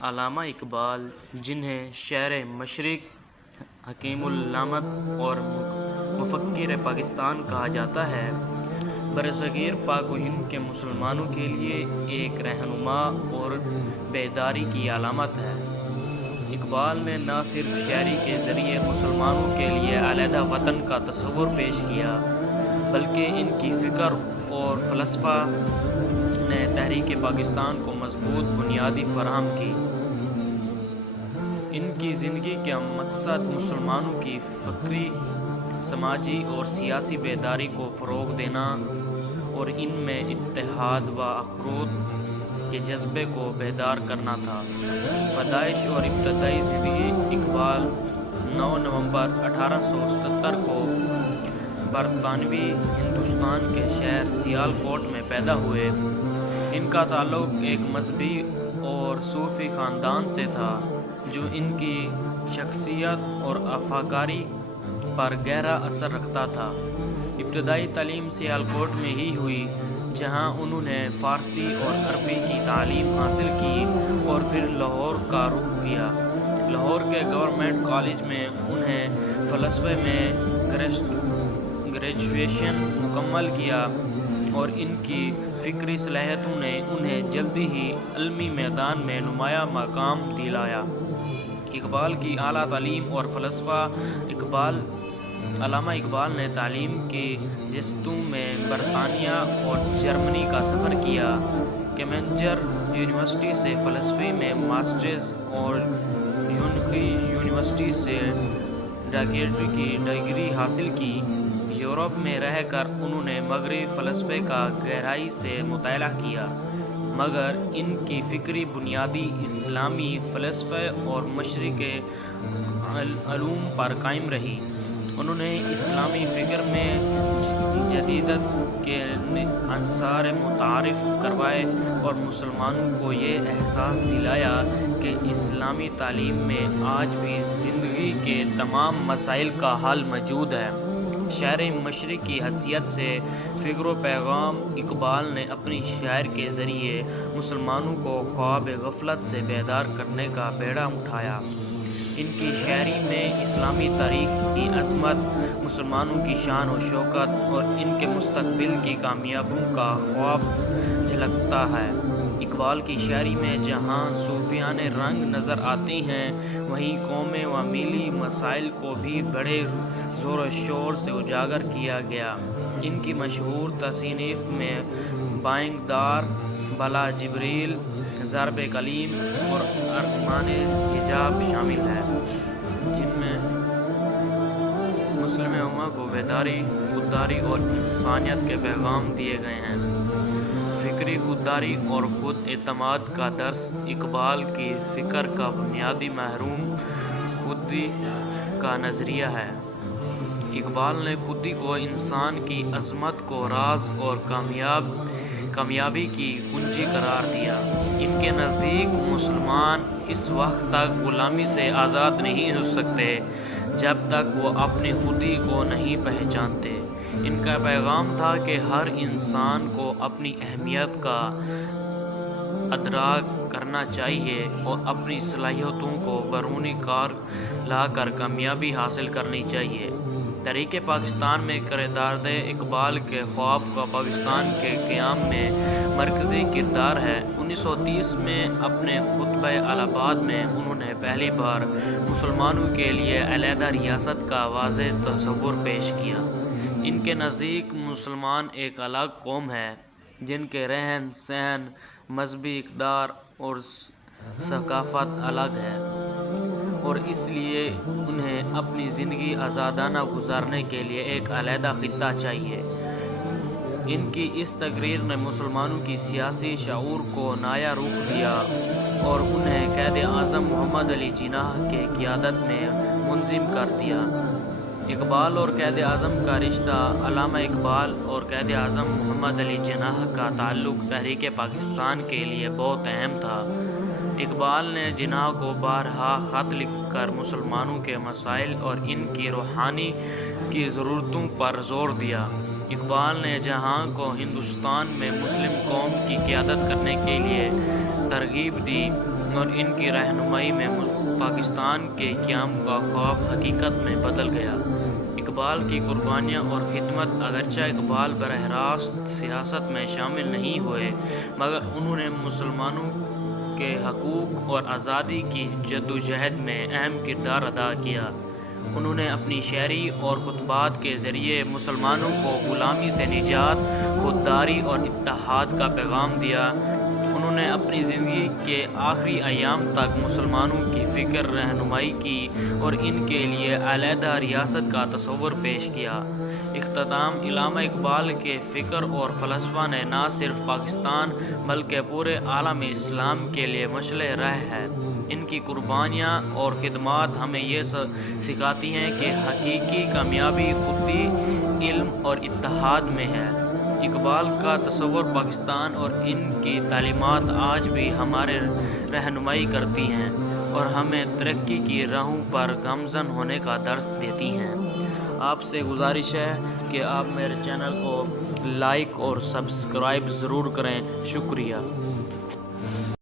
علامہ اقبال، جنہیں شاعر مشرق، حکیم الامت اور مفکر پاکستان کہا جاتا ہے، برصغیر پاک و ہند کے مسلمانوں کے لیے ایک رہنما اور بیداری کی علامت ہے۔ اقبال نے نہ صرف شاعری کے ذریعے مسلمانوں کے لیے علیحدہ وطن کا تصور پیش کیا، بلکہ ان کی فکر اور فلسفہ نے تحریک پاکستان کو مضبوط بنیادیں فراہم کی۔ ان کی زندگی کا مقصد مسلمانوں کی فکری، سماجی اور سیاسی بیداری کو فروغ دینا اور ان میں اتحاد و اخروت کے جذبے کو بیدار کرنا تھا۔ پیدائش اور ابتدائی زندگی: اقبال 9 نومبر 1877 کو برطانوی ہندوستان کے شہر سیالکوٹ میں پیدا ہوئے۔ ان کا تعلق ایک مذہبی اور صوفی خاندان سے تھا، جو ان کی شخصیت اور افکاری پر گہرا اثر رکھتا تھا۔ ابتدائی تعلیم سیالکوٹ میں ہی ہوئی، جہاں انہوں نے فارسی اور عربی کی تعلیم حاصل کی اور پھر لاہور کا رخ کیا۔ لاہور کے گورنمنٹ کالج میں انہیں فلسفے میں گریجویشن مکمل کیا اور ان کی فکری صلاحیتوں نے انہیں جلدی ہی علمی میدان میں نمایاں مقام دلایا۔ اقبال کی اعلیٰ تعلیم اور فلسفہ: علامہ اقبال نے تعلیم کی جستجو میں برطانیہ اور جرمنی کا سفر کیا۔ کیمبرج یونیورسٹی سے فلسفے میں ماسٹرز اور یونیورسٹی سے ڈاکٹریٹ کی ڈگری حاصل کی۔ یورپ میں رہ کر انہوں نے مغربی فلسفے کا گہرائی سے مطالعہ کیا، مگر ان کی فکری بنیادیں اسلامی فلسفے اور مشرقی علوم پر قائم رہی۔ انہوں نے اسلامی فکر میں جدیدت کے عناصر متعارف کروائے اور مسلمانوں کو یہ احساس دلایا کہ اسلامی تعلیم میں آج بھی زندگی کے تمام مسائل کا حل موجود ہے۔ شاعر مشرق کی حیثیت سے فکر و پیغام: اقبال نے اپنی شاعری کے ذریعے مسلمانوں کو خواب غفلت سے بیدار کرنے کا بیڑا اٹھایا۔ ان کی شاعری میں اسلامی تاریخ کی عظمت، مسلمانوں کی شان و شوکت اور ان کے مستقبل کی کامیابیوں کا خواب جھلکتا ہے۔ اقبال کی شاعری میں جہاں صوفیانہ رنگ نظر آتے ہیں، وہیں قومی و ملی مسائل کو بھی بڑے زور و شور سے اجاگر کیا گیا۔ ان کی مشہور تصانیف میں بانگ دار، بلا جبریل، ضرب کلیم اور ارکان حجاب شامل ہیں، جن میں مسلم امت کو بیداری، خودداری اور انسانیت کے پیغام دیے گئے ہیں۔ فکری خودداری اور خود اعتماد کا درس: اقبال کی فکر کا بنیادی محور خودی کا نظریہ ہے۔ اقبال نے خودی کو انسان کی عظمت کو راز اور کامیابی کی کنجی قرار دیا۔ ان کے نزدیک مسلمان اس وقت تک غلامی سے آزاد نہیں ہو سکتے جب تک وہ اپنی خودی کو نہیں پہچانتے۔ ان کا پیغام تھا کہ ہر انسان کو اپنی اہمیت کا ادراک کرنا چاہیے اور اپنی صلاحیتوں کو بیرون کار لا کر کامیابی حاصل کرنی چاہیے۔ تحریک پاکستان میں کردار اقبال کے خواب کا پاکستان کے قیام میں مرکزی کردار ہے۔ 1930 میں اپنے خطبہ الہ آباد میں انہوں نے پہلی بار مسلمانوں کے لیے علیحدہ ریاست کا واضح تصور پیش کیا۔ ان کے نزدیک مسلمان ایک الگ قوم ہے، جن کے رہن سہن، مذہبی اقدار اور ثقافت الگ ہے، اور اس لیے انہیں اپنی زندگی آزادانہ گزارنے کے لیے ایک علیحدہ خطہ چاہیے۔ ان کی اس تقریر نے مسلمانوں کی سیاسی شعور کو نیا رخ دیا اور انہیں قائد اعظم محمد علی جناح کی قیادت میں منظم کر دیا۔ اقبال اور قائد اعظم کا رشتہ: علامہ اقبال اور قائد اعظم محمد علی جناح کا تعلق تحریک پاکستان کے لیے بہت اہم تھا۔ اقبال نے جناح کو بارہا خط لکھ کر مسلمانوں کے مسائل اور ان کی روحانی کی ضرورتوں پر زور دیا۔ اقبال نے جناح کو ہندوستان میں مسلم قوم کی قیادت کرنے کے لیے ترغیب دی اور ان کی رہنمائی میں پاکستان کے قیام کا خواب حقیقت میں بدل گیا۔ اقبال کی قربانیاں اور خدمت، اگرچہ اقبال براہ راست سیاست میں شامل نہیں ہوئے، مگر انہوں نے مسلمانوں کے حقوق اور آزادی کی جدوجہد میں اہم کردار ادا کیا۔ انہوں نے اپنی شاعری اور خطبات کے ذریعے مسلمانوں کو غلامی سے نجات، خودداری اور اتحاد کا پیغام دیا۔ انہوں نے اپنی زندگی کے آخری ایام تک مسلمانوں کی فکر رہنمائی کی اور ان کے لیے علیحدہ ریاست کا تصور پیش کیا۔ اختتام: علامہ اقبال کے فکر اور فلسفہ نے نہ صرف پاکستان بلکہ پورے عالم اسلام کے لیے مشعلِ راہ ہے۔ ان کی قربانیاں اور خدمات ہمیں یہ سکھاتی ہیں کہ حقیقی کامیابی خودی، علم اور اتحاد میں ہے۔ اقبال کا تصور پاکستان اور ان کی تعلیمات آج بھی ہماری رہنمائی کرتی ہیں اور ہمیں ترقی کی راہوں پر گامزن ہونے کا درس دیتی ہیں۔ آپ سے گزارش ہے کہ آپ میرے چینل کو لائک اور سبسکرائب ضرور کریں۔ شکریہ۔